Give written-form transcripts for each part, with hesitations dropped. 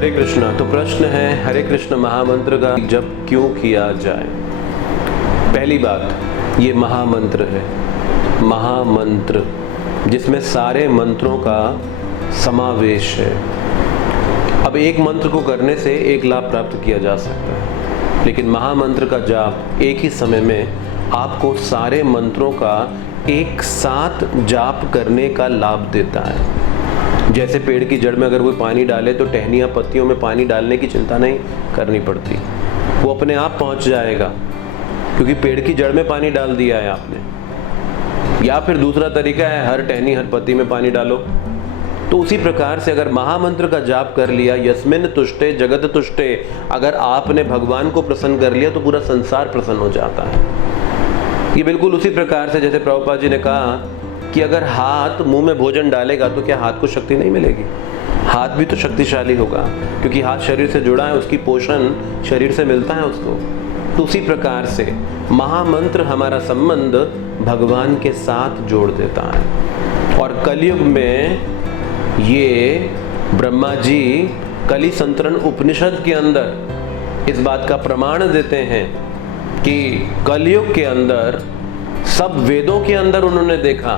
हरे कृष्णा। तो प्रश्न है हरे कृष्ण महामंत्र का जप क्यों किया जाए। पहली बात, ये महामंत्र है, महामंत्र जिसमें सारे मंत्रों का समावेश है। अब एक मंत्र को करने से एक लाभ प्राप्त किया जा सकता है, लेकिन महामंत्र का जाप एक ही समय में आपको सारे मंत्रों का एक साथ जाप करने का लाभ देता है। जैसे पेड़ की जड़ में अगर कोई पानी डाले तो टहनियाँ पत्तियों में पानी डालने की चिंता नहीं करनी पड़ती, वो अपने आप पहुंच जाएगा क्योंकि पेड़ की जड़ में पानी डाल दिया है आपने। या फिर दूसरा तरीका है हर टहनी हर पत्ती में पानी डालो। तो उसी प्रकार से अगर महामंत्र का जाप कर लिया, यस्मिन् तुष्टे जगत तुष्टे, अगर आपने भगवान को प्रसन्न कर लिया तो पूरा संसार प्रसन्न हो जाता है। ये बिल्कुल उसी प्रकार से जैसे प्रभुपाद जी ने कहा कि अगर हाथ मुंह में भोजन डालेगा तो क्या हाथ को शक्ति नहीं मिलेगी? हाथ भी तो शक्तिशाली होगा क्योंकि हाथ शरीर से जुड़ा है, उसकी पोषण शरीर से मिलता है उसको। तो उसी प्रकार से महामंत्र हमारा संबंध भगवान के साथ जोड़ देता है। और कलयुग में ये ब्रह्मा जी कली संतरण उपनिषद के अंदर इस बात का प्रमाण देते हैं कि कलयुग के अंदर सब वेदों के अंदर उन्होंने देखा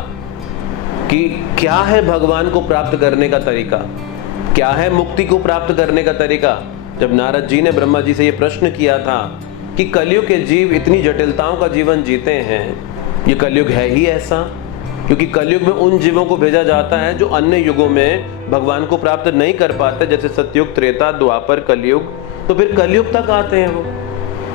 कि क्या है भगवान को प्राप्त करने का तरीका, क्या है मुक्ति को प्राप्त करने का तरीका। जब नारद जी ने ब्रह्मा जी से यह प्रश्न किया था कि कलयुग के जीव इतनी जटिलताओं का जीवन जीते हैं, ये कलयुग है ही ऐसा, क्योंकि कलयुग में उन जीवों को भेजा जाता है जो अन्य युगों में भगवान को प्राप्त नहीं कर पाते, जैसे सतयुग, त्रेता, द्वापर, कलयुग। तो फिर कलयुग तक आते हैं वो।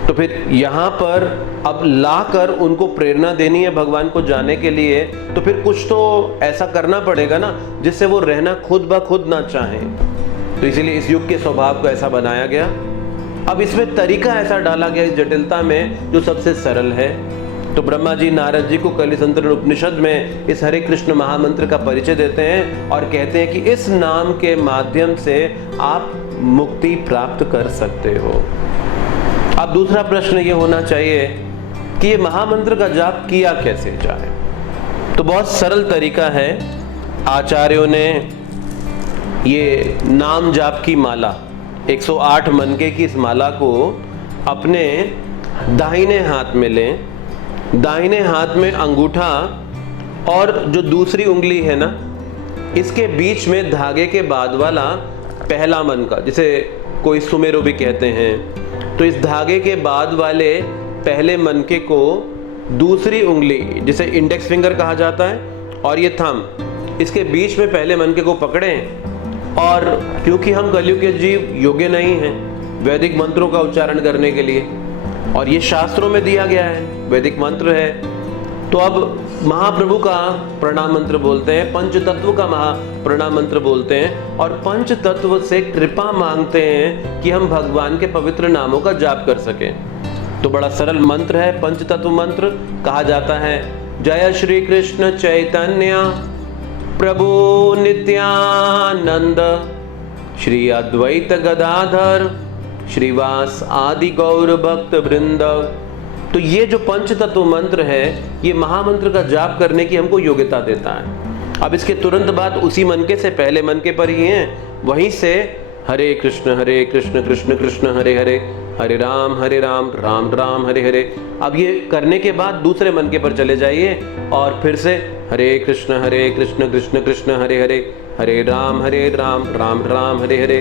तो फिर यहाँ पर अब लाकर उनको प्रेरणा देनी है भगवान को जाने के लिए, तो फिर कुछ तो ऐसा करना पड़ेगा ना जिससे वो रहना खुद ब खुद ना चाहें। तो इसीलिए इस युग के स्वभाव को ऐसा बनाया गया। अब इसमें तरीका ऐसा डाला गया इस जटिलता में जो सबसे सरल है। तो ब्रह्मा जी नारद जी को कली संतरण उपनिषद में इस हरे कृष्ण महामंत्र का परिचय देते हैं और कहते हैं कि इस नाम के माध्यम से आप मुक्ति प्राप्त कर सकते हो। अब दूसरा प्रश्न ये होना चाहिए कि ये महामंत्र का जाप किया कैसे जाए। तो बहुत सरल तरीका है। आचार्यों ने ये नाम जाप की माला 108 मनके की इस माला को अपने दाहिने हाथ में लें, दाहिने हाथ में अंगूठा और जो दूसरी उंगली है ना, इसके बीच में धागे के बाद वाला पहला मनका, जिसे कोई सुमेरु भी कहते हैं, तो इस धागे के बाद वाले पहले मनके को दूसरी उंगली, जिसे इंडेक्स फिंगर कहा जाता है, और ये थंब, इसके बीच में पहले मनके को पकड़ें। और क्योंकि हम कलयुग के जीव योग्य नहीं हैं वैदिक मंत्रों का उच्चारण करने के लिए, और ये शास्त्रों में दिया गया है, वैदिक मंत्र है, तो अब महाप्रभु का प्रणाम मंत्र बोलते हैं, पंच तत्व का प्रणाम मंत्र बोलते हैं, और पंच तत्व से कृपा मांगते हैं कि हम भगवान के पवित्र नामों का जाप कर सकें। तो बड़ा सरल मंत्र है पंच तत्व मंत्र। कहा जाता है जय श्री कृष्ण चैतन्य प्रभु नित्यानंद श्री अद्वैत गदाधर श्रीवास आदि गौर भक्त वृंद। तो ये जो पंच तत्व मंत्र है, ये महामंत्र का जाप करने की हमको योग्यता देता है। अब इसके तुरंत बाद उसी मनके से पहले मनके पर ही हैं, वहीं से हरे कृष्ण कृष्ण कृष्ण हरे हरे, हरे राम राम राम हरे हरे। अब ये करने के बाद दूसरे मनके पर चले जाइए और फिर से हरे कृष्ण कृष्ण कृष्ण हरे हरे, हरे राम राम राम हरे हरे,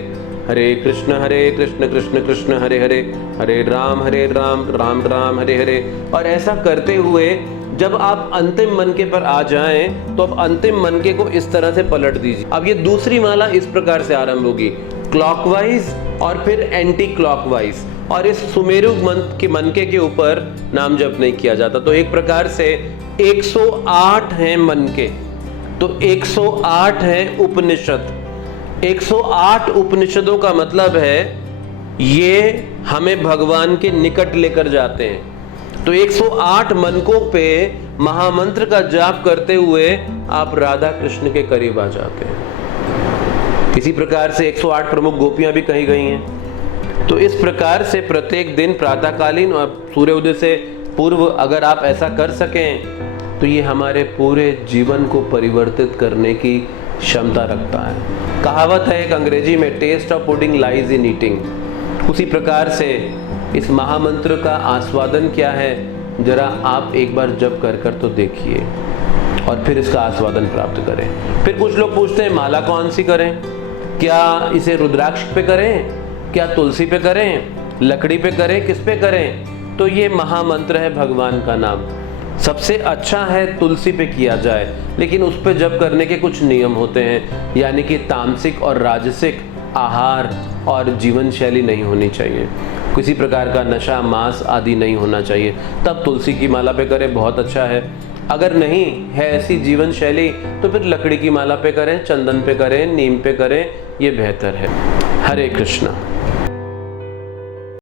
हरे कृष्ण कृष्ण कृष्ण हरे हरे, हरे राम राम राम हरे हरे। और ऐसा करते हुए जब आप अंतिम मनके पर आ जाएं तो अब अंतिम मनके को इस तरह से पलट दीजिए। अब ये दूसरी माला इस प्रकार से आरंभ होगी, क्लॉकवाइज और फिर एंटी क्लॉकवाइज, और इस सुमेरु के मनके के ऊपर नाम जप नहीं किया जाता। तो एक प्रकार से 108 हैं मनके, तो 108 हैं उपनिषद। 108 उपनिषदों का मतलब है ये हमें भगवान के निकट लेकर जाते हैं। तो 108 मनकों पे महामंत्र का जाप करते हुए आप राधा कृष्ण के करीब आ जाते हैं। इसी प्रकार से 108 प्रमुख गोपियां भी कही गई हैं। तो इस प्रकार से प्रत्येक दिन प्रातःकालीन और सूर्योदय से पूर्व अगर आप ऐसा कर सकें तो ये हमारे पूरे जीवन को परिवर्तित करने की क्षमता रखता है। कहावत है एक अंग्रेजी में, taste of pudding lies in eating. उसी प्रकार से इस महामंत्र का आस्वादन क्या है, जरा आप एक बार जप कर कर तो देखिए और फिर इसका आस्वादन प्राप्त करें। फिर कुछ लोग पूछते हैं माला कौन सी करें, क्या इसे रुद्राक्ष पे करें, क्या तुलसी पे करें, लकड़ी पे करें, किस पे करें? तो ये महामंत्र है भगवान का नाम। सबसे अच्छा है तुलसी पे किया जाए, लेकिन उस पे जप करने के कुछ नियम होते हैं, यानी कि तामसिक और राजसिक आहार और जीवन शैली नहीं होनी चाहिए, किसी प्रकार का नशा मांस आदि नहीं होना चाहिए, तब तुलसी की माला पे करें, बहुत अच्छा है। अगर नहीं है ऐसी जीवन शैली तो फिर लकड़ी की माला पे करें, चंदन पे करें, नीम पे करें, ये बेहतर है। हरे कृष्णा।